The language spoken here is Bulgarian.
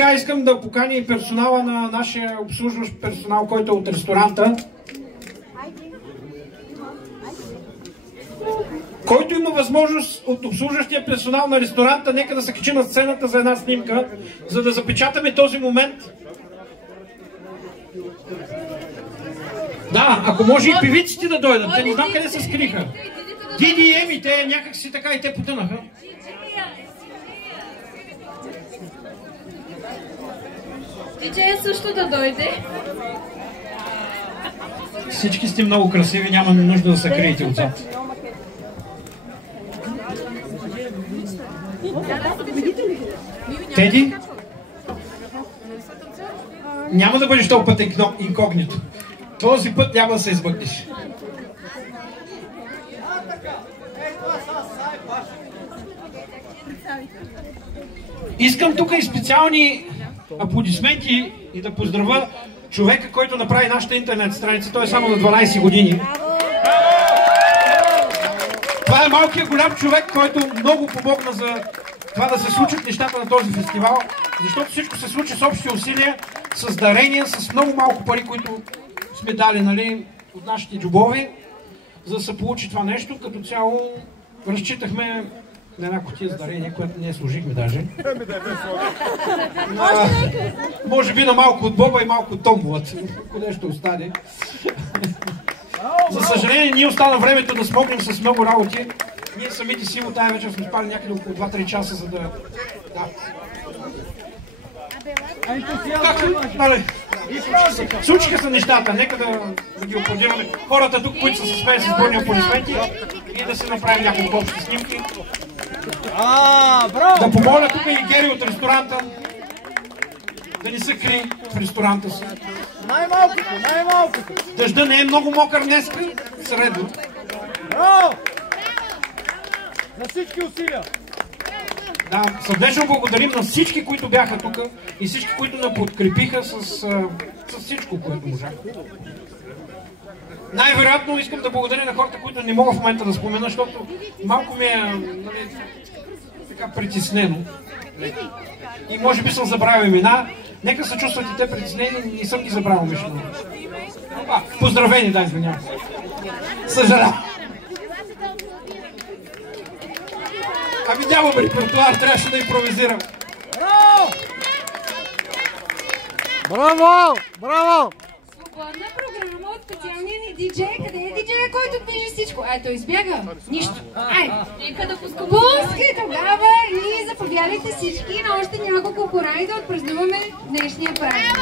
Така искам да поканя и персонала на нашия обслужващ персонал, който е от ресторанта. Който има възможност от обслужващия персонал на ресторанта, нека да се качи на сцената за една снимка, за да запечатаме този момент. Да, ако може и певиците да дойдат, те не знам къде се скриха. Диди и Еми, те някак си така и те потънаха. Диджея също да дойде. Всички сте много красиви, няма нужда да се криете отзад. Теди? Няма да бъдеш толкова път инкогнито. Този път няма да се измъкнеш. Искам тук и специални аплодисменти и да поздравя човека, който направи нашата интернет страница. Той е само на 12 години. Това е малкият голям човек, който много помогна за това да се случат нещата на този фестивал, защото всичко се случи с общи усилия, с дарения, с много малко пари, които сме дали, нали, от нашите джобови, за да се получи това нещо. Като цяло разчитахме на една кутия с дарение, което не служихме даже. Може би на малко от Боба и малко от Томболът. Ако нещо остане. За съжаление, ние остана времето да смогнем с много работи. Ние самите си от тая вечер сме спали някъде около 2-3 часа, за да... Случиха се нещата, нека да ги аплодираме. Хората тук, които са се смеят с бурни аплодисменти и да се направим няколко общи снимки. Да помоля тук и Гери от ресторанта да не се крие в ресторанта си. Най-малкото! Дъжда не е много мокър днес, средно. Браво! За всички усилия! Да, сърдечно благодарим на всички, които бяха тук и всички, които ни подкрепиха с всичко, което можах. Най-вероятно искам да благодаря на хората, които не мога в момента да спомена, защото малко ми е така притеснено. И може би съм забравил имена. Нека се чувствате те притеснени, не съм ги забравил между. Поздравени, да, извинявам. Съжалявам. Ами нямаме репертуар, трябваше да импровизирам. Браво! Браво! Браво! Свободна програма от специалния ни диджей. Къде е диджея, който движи всичко? Той избяга. Нищо. Нека да пускай тогава и заповядайте всички на още няколко хора и да отпразнуваме днешния празник.